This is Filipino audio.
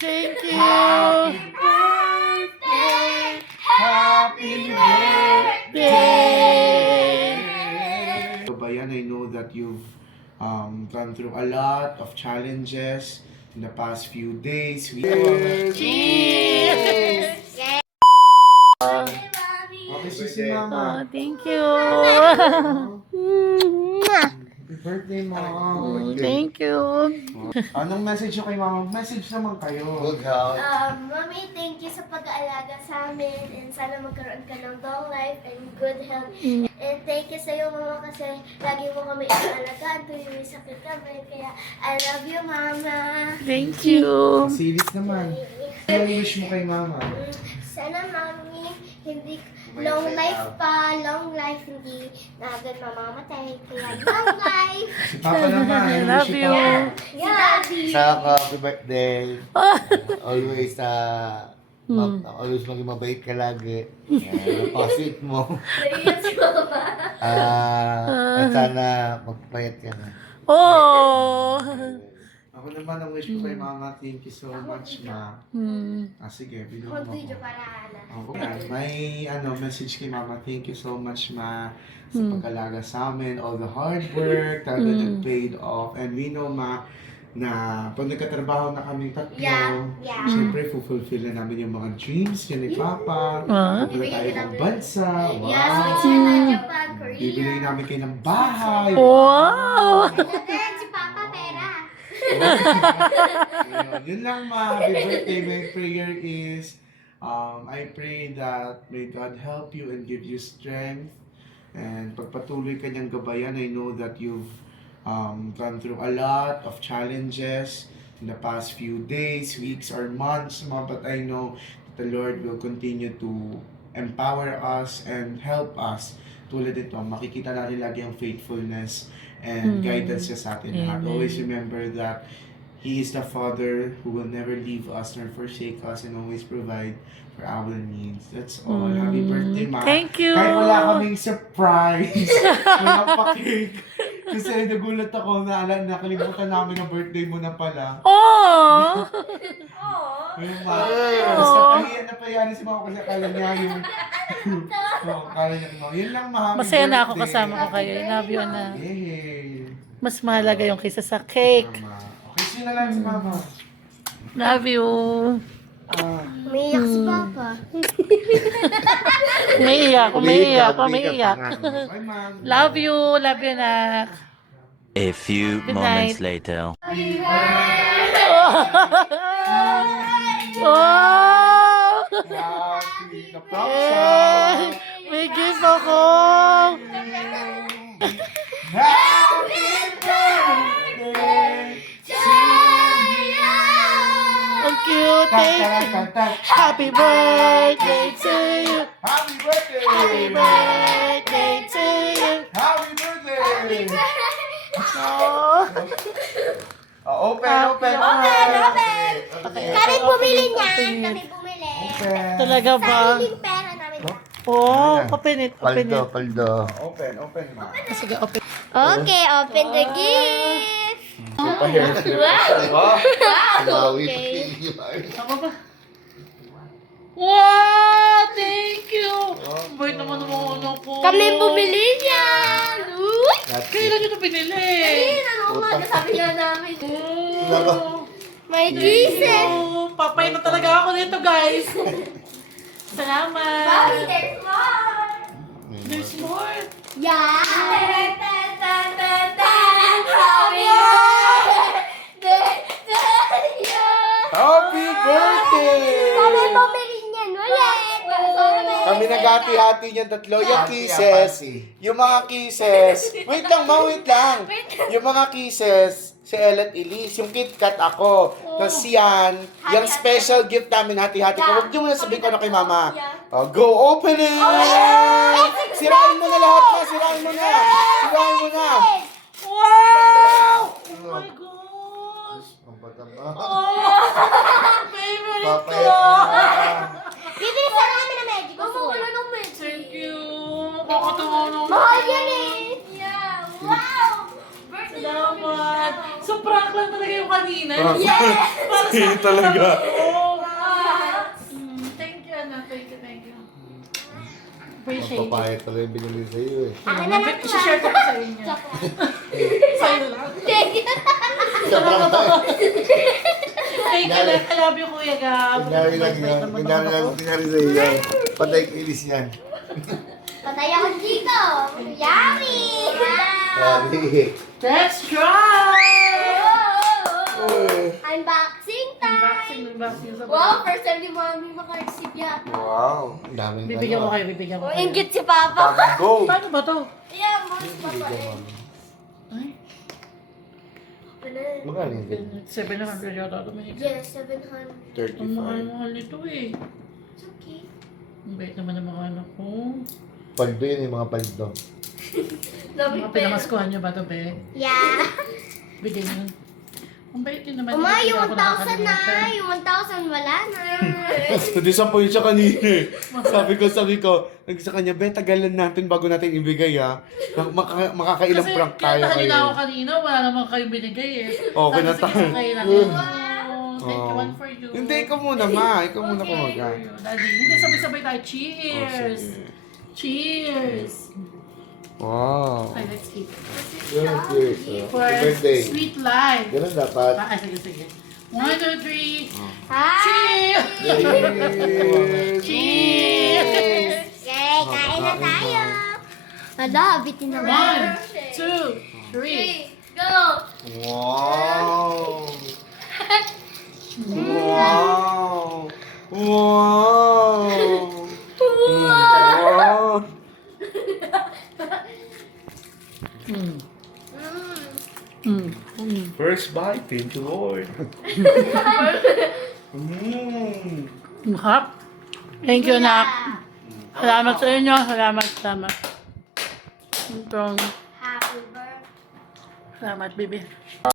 Thank you. Happy birthday! Happy birthday! Bayan, I know that you've gone through a lot of challenges in the past few days. Cheers! Okay, si Mama. Oh, thank you. Happy birthday, Mama. Thank you. Anong message nyo kay Mama? Message naman kayo. Good health. Mami, thank you sa pag-aalaga sa amin and sana magkaroon ka ng long life and good health. And thank you sa iyo, Mama, kasi lagi mo kami inaalagaan tuwing may sakit kami. Kaya I love you, Mama. Thank you. Series naman. Anong wish mo kay Mama? Sana, Mami, hindi long life pa, long life, hindi na agad mamamatay. Kaya long life! Si Papa naman. I anong love wish you. Papa? Yeah, Daddy! Sa happy birthday. Always always maging mabait ka lagi. Deposit mo. Naiyak si Mama. At sana magpapayat ka na. Oh. Ako naman, ang wish ko kay Mama, thank you so much, Ma. Sige, bilang mo Mag-video ko. para Ana. May message kay Mama. Thank you so much, Ma, sa pag-alaga sa amin. All the hard work talaga nag-paid off. And we know, Ma, na pag nagkatrabaho na kami tatlo, Yeah. syempre, fulfill na namin yung mga dreams yan ni Papa. Pupunta tayo ng bansa. Wow! Yeah, Switzerland, Japan, Korea. Bibili namin kayo ng bahay. Wow. And then, si Papa, pera. Ayun, yun lang, Ma. Happy birthday. My prayer is, I pray that may God help you and give you strength. And pagpatuloy ka niyang gabayan, I know that you've gone through a lot of challenges in the past few days, weeks, or months, Ma. But I know that the Lord will continue to empower us and help us. Tulad ito, makikita natin lagi ang faithfulness and guidance niya sa atin lahat. Amen. Always remember that He is the Father who will never leave us nor forsake us and always provide for our needs. That's all. Happy birthday, Ma. Thank you. Kahit wala kaming surprise, walang pa-cake. Kasi nagulat ako na nakalimutan namin ang birthday mo na pala. Oh. Ayun, Ma. Tapos napayari si Mama kasi akala niya yung... akala niya, no. Yun lang, Ma. Happy Masaya na ako birthday. kasama ko kayo. I love you na. Yay! Mas mahalaga yung kaysa sa cake. Mama. Okay, sino lang si Mama? Love you. Umiiyak si Papa. Umiiyak. Bye, Ma'am. Love you na. A few Good moments night. later. Oh! Happy na Eh, may gift ako. Happy birthday Ang cute. Happy birthday to you. Happy birthday! Happy birthday to you. Happy birthday! Oh. Open! Open! Kami bumili niyan. Kami bumili. Talaga ba? Sariling pera namin. Oh, open it. Paldo. Open, Ma. Sige, open. Okay, open the gift. Wow. Wow! Thank you! Bait naman ng mga anak ko. Kami bumili niyan. Uy! Kailan nyo ito pinili? Ano nga, sabi nga namin. Oh, May kisses. oh, papay na talaga ako nito, guys. Salamat. Mommy, there's more. There's more. Yeah. Happy birthday to you. Happy birthday! Kami bumili niyan ulit. Kami naghati-hati niyan tatlo. Yung kisses, yung mga kisses. Wait lang, Ma, wait lang. Yung mga kisses, si Ella at Elise. Yung KitKat ako. Tapos yan, yung special gift namin, hati-hati ko. Huwag niyo muna sabihin ko na kay Mama. Oh, go open it! Sirain mo na lahat, Ma. Sirain mo na. Sirain mo na. Wow! Oh my gosh. Ang bata ba? Oh, favorite ko. Papayat Bibili sa namin ng magic. Gusto ko lang ng magic. Thank you. Makakatawa naman. Mahal yan eh. Yeah. Wow. Birthday Salamat. Sobrang Prank lang talaga yung kanina. Sa'yo talaga. Oo. Thank you, Ana. Thank you. Appreciate it. Magpapayat pala yung binili sa iyo eh. Akin na lang to. I-share ko sa inyo. Sa'yo lang. Sobrang tayo. Thank you, Ana. I love you, Kuya Gab. Kunyari lang yun. Kunyari sa iyo. Patay kilis yan. Patay ako dito. Yummy! Sabi. Let's try! Unboxing time! Unboxing sa Wow, first time ni Mami maka-receive yan. Wow. Ang daming Bibigyan ko kayo, bibigyan ko Oh, kayo. ingit si Papa. Go. Paano ba to? Yeah, most Papa eh. Ay, Magkano yung ganyan? 700 yata ito. Yes, 700. 35. Ang mahal nito eh. It's okay. Ang bait naman ng mga anak ko. Paldo yun yung mga paldo. Dami Mga pinamaskuhan nyo ba ito, be? Yeah. Bigyan nyo. Ang bait din naman. Uma, Hindi yung ako 1,000 na. nakakalimutan. Yung 1,000 wala na. Na-disappoint siya kanina eh. Sabi ko, sa kanya, be, tagalan natin bago natin ibigay ha. Makakailang Kasi prank tayo kaya kayo. ako kanina, wala naman kayong binigay eh. Okay na Tapos, tayo. sige, okay lang. Oh, thank you, one for you. Hindi, ikaw muna ma. Ikaw muna For kumaga. you, Daddy. Hindi, sabay-sabay tayo. Oh, Cheers! sige. Cheers! Wow. Okay, let's eat. Yun, cheers. For Happy birthday. sweet life. Ganun dapat. Sige. 1, 2, 3. Hi! Cheers! Cheers! Cheers! Okay, kain na tayo. Hala, bitin naman. 1, 2, 3. Go! Wow! Wow! Wow! Wow! First bite, thank you Lord. Mahap. Thank you, Nak. Salamat sa inyo. Salamat. Happy birthday. Salamat, baby.